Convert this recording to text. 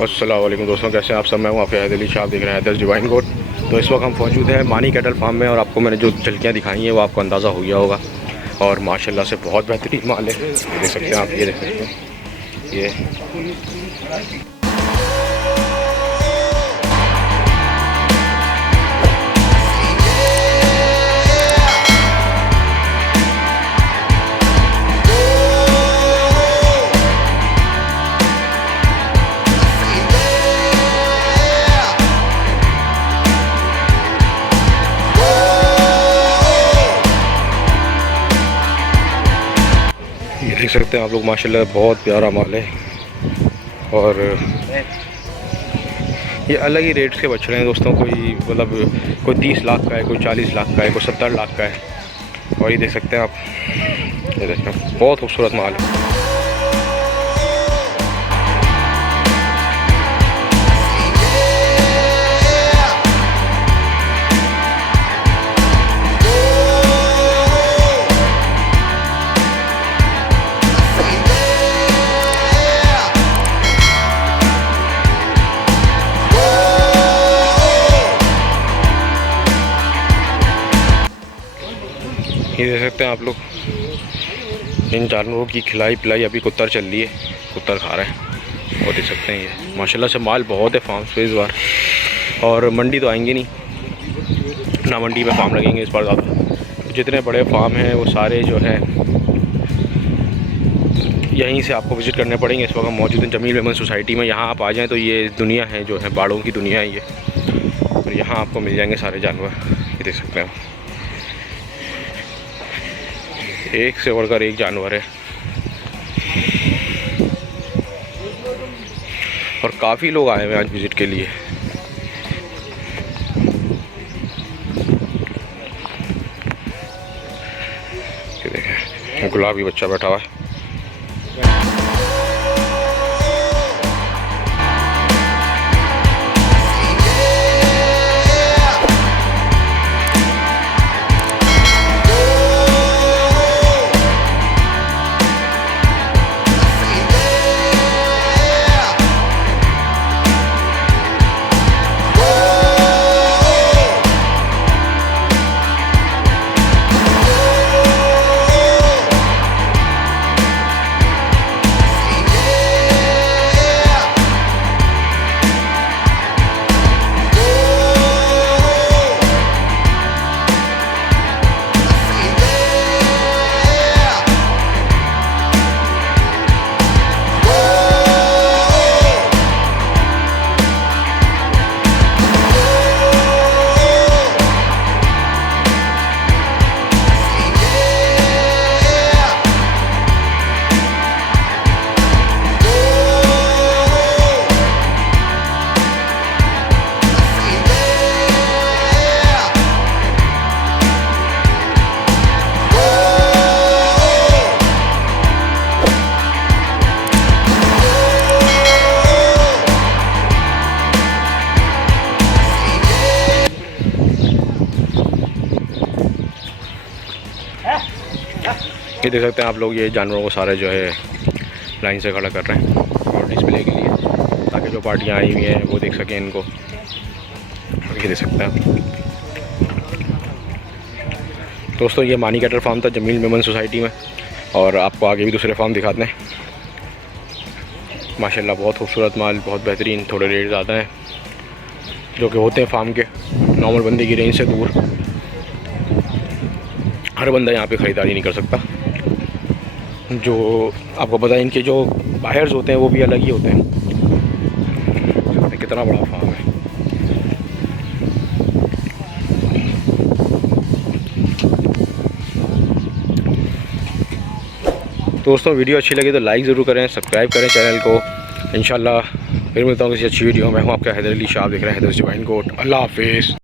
अस्सलाम वालेकुम दोस्तों, कैसे हैं आप सब। मैं हूं आपके हैदर अली शाह, आप देख रहे हैं हैदर डिवाइन गोट। तो इस वक्त हम मौजूद हैं मानी कैटल फार्म में और आपको मैंने जो झलकियाँ दिखाई हैं वो आपको अंदाज़ा हो गया होगा। और माशाल्लाह से बहुत बेहतरीन माल है, देख सकते हैं आप, ये देख सकते हैं ये। ये देख सकते हैं आप लोग, माशाल्लाह बहुत प्यारा माल है। और ये अलग ही रेट्स के बछड़े हैं दोस्तों, कोई मतलब कोई 30 लाख का है, कोई 40 लाख का है, कोई 70 लाख का है। और ये देख सकते हैं आप, ये देखते हैं बहुत खूबसूरत माल है। ये देख सकते हैं आप लोग, इन जानवरों की खिलाई पिलाई अभी कुत्तर चल रही है, कुत्तर खा रहे हैं। और देख सकते हैं ये माशाल्लाह से माल बहुत है फार्म पे इस बार। और मंडी तो आएंगे नहीं ना, मंडी में फार्म लगेंगे इस बार ज़्यादा। जितने बड़े फार्म हैं वो सारे जो है यहीं से आपको विज़िट करने पड़ेंगे। इस वक्त हम मौजूद हैं जमील मेमन सोसाइटी में। यहाँ आप आ जाएँ तो ये दुनिया है जो है, बाड़ों की दुनिया है ये। और यहाँ आपको मिल जाएंगे सारे जानवर, ये देख सकते हैं, एक से बढ़कर एक जानवर है। और काफ़ी लोग आए हुए हैं आज विज़िट के लिए। ये देखें, गुलाबी बच्चा बैठा हुआ है। ये देख सकते हैं आप लोग, ये जानवरों को सारे जो है लाइन से खड़ा कर रहे हैं और डिस्प्ले के लिए, ताकि जो पार्टियां आई हुई हैं वो देख सकें इनको। ये देख सकते हैं दोस्तों, ये मानी कैटल फार्म था जमील मेमन सोसाइटी में। और आपको आगे भी दूसरे फार्म दिखाते हैं। माशाल्लाह बहुत खूबसूरत माल, बहुत बेहतरीन। थोड़े रेट ज़्यादा हैं जो कि होते हैं फार्म के, नॉर्मल बंदे की रेंज से दूर। हर बंदा यहाँ पे ख़रीदारी नहीं कर सकता। जो आपको पता है, इनके जो बायर्स होते हैं वो भी अलग ही होते हैं। कितना बड़ा फार्म है। दोस्तों वीडियो अच्छी लगी तो लाइक ज़रूर करें, सब्सक्राइब करें चैनल को। इंशाल्लाह फिर मिलता हूँ किसी अच्छी वीडियो में। हूँ आपका हैदर अली शाह, देख रहे हैं हैदर डिवाइन गोट। अल्लाह हाफिज़।